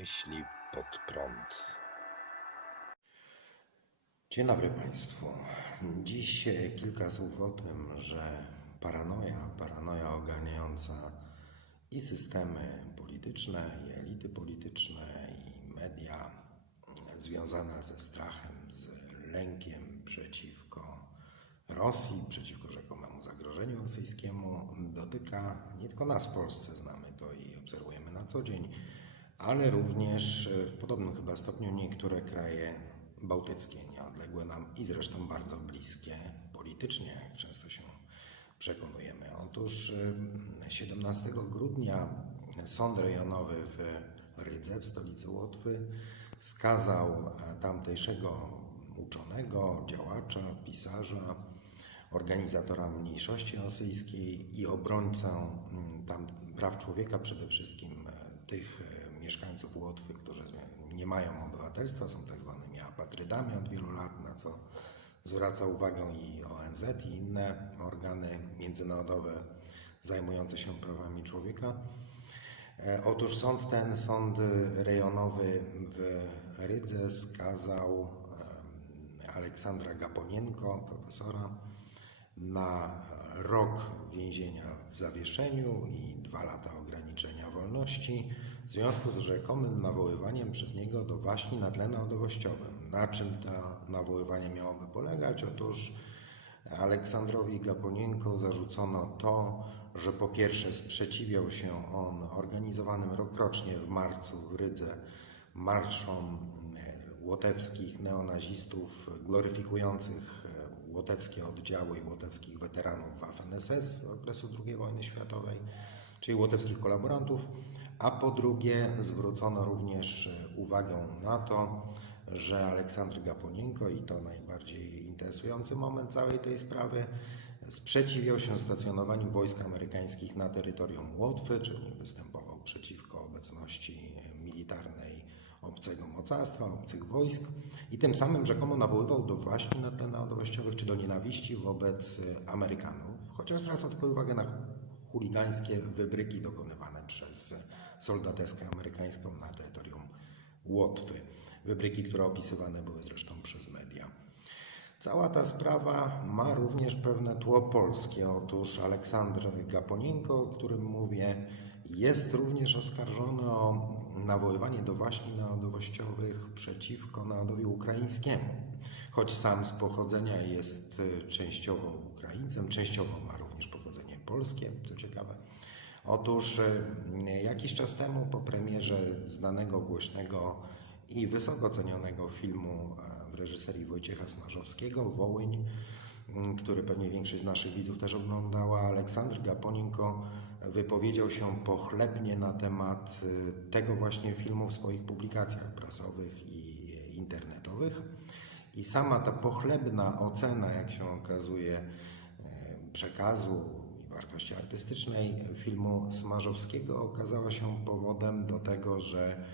Myśli pod prąd. Dzień dobry Państwu. Dziś e, kilka słów o tym, że paranoja, paranoja ogarniająca i systemy polityczne, i elity polityczne, i media, mm, związana ze strachem, z lękiem przeciwko Rosji, przeciwko rzekomemu zagrożeniu rosyjskiemu, dotyka nie tylko nas w Polsce, znamy to i obserwujemy na co dzień, ale również e, w podobnym chyba stopniu niektóre kraje bałtyckie, nieodległe nam i zresztą bardzo bliskie politycznie, jak często się przekonujemy. Otóż e, 17 grudnia sąd rejonowy w Rydze, w stolicy Łotwy, skazał e, tamtejszego uczonego, działacza, pisarza, organizatora mniejszości rosyjskiej i obrońcę tam praw człowieka, przede wszystkim e, tych e, mieszkańców Łotwy, którzy nie mają obywatelstwa, są tak zwanymi apatrydami od wielu lat, na co zwraca uwagę i ONZ i inne organy międzynarodowe zajmujące się prawami człowieka. E, Otóż sąd ten, sąd rejonowy w Rydze skazał Aleksandra Gaponienko, profesora, na rok więzienia w zawieszeniu i dwa lata ograniczenia wolności w związku z rzekomym nawoływaniem przez niego do waśni na tle narodowościowym. Na czym to nawoływanie miałoby polegać? Otóż Aleksandrowi Gaponienko zarzucono to, że po pierwsze sprzeciwiał się on organizowanym rokrocznie w marcu w Rydze marszom e, łotewskich neonazistów gloryfikujących e, łotewskie oddziały i łotewskich weteranów Waffen-SS z okresu II wojny światowej, czyli łotewskich kolaborantów, a po drugie zwrócono również e, uwagę na to, że Aleksander Gaponienko i to najbardziej interesujący moment całej tej sprawy sprzeciwiał się stacjonowaniu wojsk amerykańskich na terytorium Łotwy, czyli występował przeciwko obecności militarnej obcego mocarstwa, obcych wojsk. I tym samym rzekomo nawoływał do waśni na tle narodowościowych czy do nienawiści wobec Amerykanów, chociaż zwraca tylko uwagę na chuligańskie wybryki dokonywane przez soldateskę amerykańską na terytorium Łotwy. Wybryki, które opisywane były zresztą przez media. Cała ta sprawa ma również pewne tło polskie. Otóż Aleksander Gaponienko, o którym mówię, jest również oskarżony o nawoływanie do waśni narodowościowych przeciwko narodowi ukraińskiemu. Choć sam z pochodzenia jest częściowo Ukraińcem, częściowo ma również pochodzenie polskie, co ciekawe. Otóż y, jakiś czas temu po premierze znanego, głośnego i wysoko cenionego filmu e, w reżyserii Wojciecha Smarzowskiego Wołyń, m, który pewnie większość z naszych widzów też oglądała, Aleksander Gaponinko wypowiedział się pochlebnie na temat y, tego właśnie filmu w swoich publikacjach prasowych i e, internetowych. I sama ta pochlebna ocena, jak się okazuje, e, przekazu wartości artystycznej filmu Smarzowskiego okazała się powodem do tego, że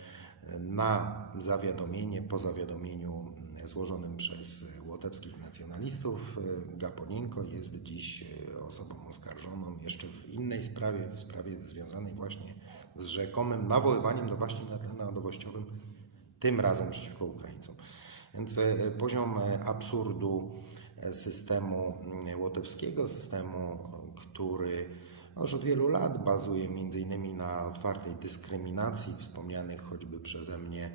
na zawiadomienie, po zawiadomieniu złożonym przez łotewskich nacjonalistów, Gaponienko jest dziś osobą oskarżoną jeszcze w innej sprawie, w sprawie związanej właśnie z rzekomym nawoływaniem do właśnie na tle narodowościowym, tym razem przeciwko Ukraińcom. Więc e, poziom e, absurdu e, systemu mm, łotewskiego, systemu, który już od wielu lat bazuje m.in. na otwartej dyskryminacji wspomnianych choćby przeze mnie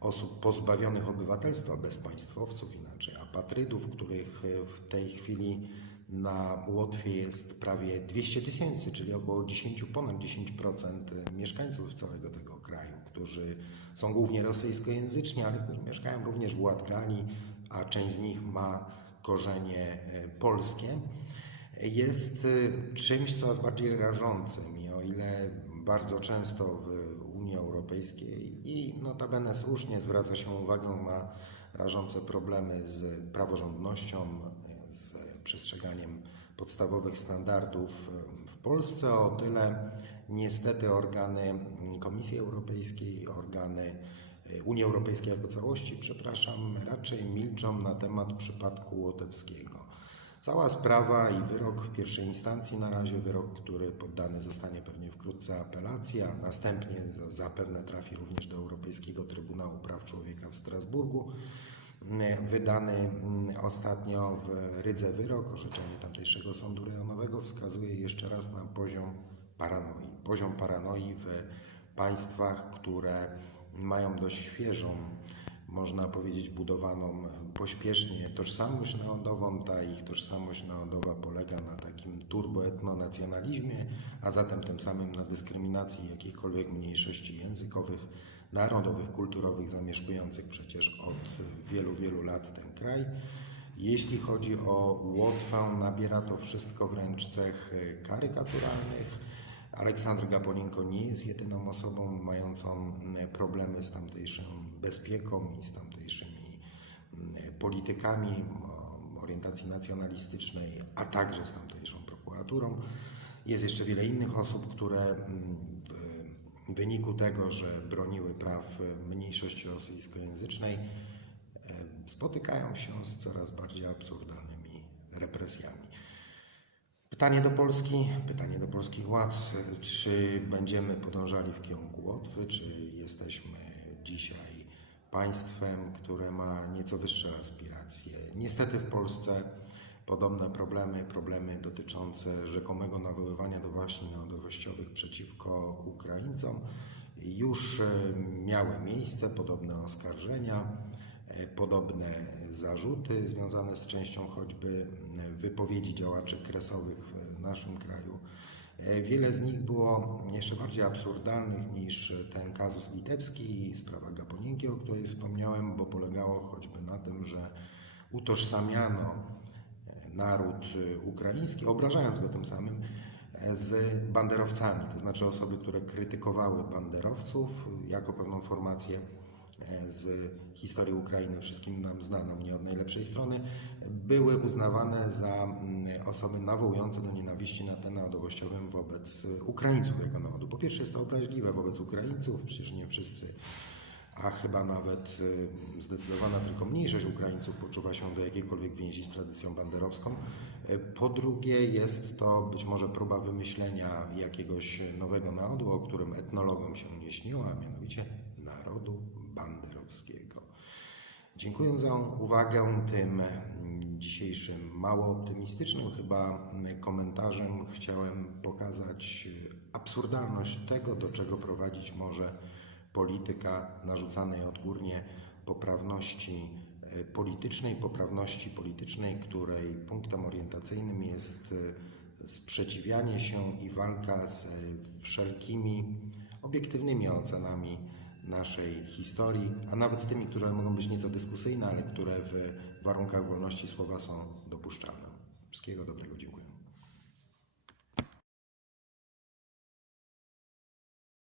osób pozbawionych obywatelstwa bezpaństwowców, inaczej apatrydów, których w tej chwili na Łotwie jest prawie 200 tysięcy, czyli około 10, ponad 10% mieszkańców całego tego kraju, którzy są głównie rosyjskojęzyczni, ale którzy mieszkają również w Łatgali, a część z nich ma korzenie e, polskie jest y, czymś coraz bardziej rażącym i o ile bardzo często w Unii Europejskiej i notabene słusznie zwraca się uwagę na rażące problemy z praworządnością, z przestrzeganiem podstawowych standardów w Polsce, o tyle niestety organy Komisji Europejskiej, organy y, Unii Europejskiej jako całości, przepraszam, raczej milczą na temat przypadku łotewskiego. Cała sprawa i wyrok w pierwszej instancji na razie, wyrok, który poddany zostanie pewnie wkrótce apelacji, a następnie za- zapewne trafi również do Europejskiego Trybunału Praw Człowieka w Strasburgu. Mm, Wydany mm, ostatnio w Rydze wyrok, orzeczenie tamtejszego sądu rejonowego wskazuje jeszcze raz na poziom paranoi. Poziom paranoi w państwach, które mają dość świeżą, można powiedzieć, budowaną pośpiesznie tożsamość narodową. Ta ich tożsamość narodowa polega na takim turboetnonacjonalizmie, a zatem tym samym na dyskryminacji jakichkolwiek mniejszości językowych, narodowych, kulturowych, zamieszkujących przecież od wielu, wielu lat ten kraj. Jeśli chodzi o Łotwę, nabiera to wszystko wręcz cech karykaturalnych. Aleksander Gabonienko nie jest jedyną osobą mającą mm, problemy z tamtejszą bezpieką i z tamtejszymi mm, politykami orientacji nacjonalistycznej, a także z tamtejszą prokuraturą. Jest jeszcze wiele innych osób, które mm, w wyniku tego, że broniły praw mniejszości rosyjskojęzycznej, e, spotykają się z coraz bardziej absurdalnymi represjami. Pytanie do Polski, pytanie polskich władz, czy będziemy podążali w kierunku Łotwy, czy jesteśmy dzisiaj państwem, które ma nieco wyższe aspiracje. Niestety w Polsce podobne problemy, problemy dotyczące rzekomego nawoływania do waśni narodowościowych przeciwko Ukraińcom już e, miały miejsce, podobne oskarżenia, e, podobne zarzuty związane z częścią choćby wypowiedzi działaczy kresowych w naszym kraju. E, Wiele z nich było jeszcze bardziej absurdalnych niż ten kazus litewski i sprawa Gaponienki, o której wspomniałem, bo polegało choćby na tym, że utożsamiano e, naród e, ukraiński, obrażając go tym samym, z banderowcami, to znaczy osoby, które krytykowały banderowców jako pewną formację z historii Ukrainy, wszystkim nam znaną, nie od najlepszej strony, były uznawane za mm, osoby nawołujące do nienawiści na tle narodowościowym wobec Ukraińców jako narodu. Po pierwsze jest to obraźliwe wobec Ukraińców, przecież nie wszyscy, a chyba nawet y, zdecydowana tylko mniejszość Ukraińców poczuwa się do jakiejkolwiek więzi z tradycją banderowską. Po drugie jest to być może próba wymyślenia jakiegoś nowego narodu, o którym etnologom się nie śniło, a mianowicie narodu banderowskiego. Dziękuję za uwagę tym dzisiejszym mało optymistycznym chyba komentarzem. Chciałem pokazać absurdalność tego, do czego prowadzić może polityka narzucanej odgórnie poprawności y, politycznej, poprawności politycznej, której punktem orientacyjnym jest y, sprzeciwianie się i walka z y, wszelkimi obiektywnymi ocenami naszej historii, a nawet z tymi, które mogą być nieco dyskusyjne, ale które w warunkach wolności słowa są dopuszczalne. Wszystkiego dobrego, dziękuję.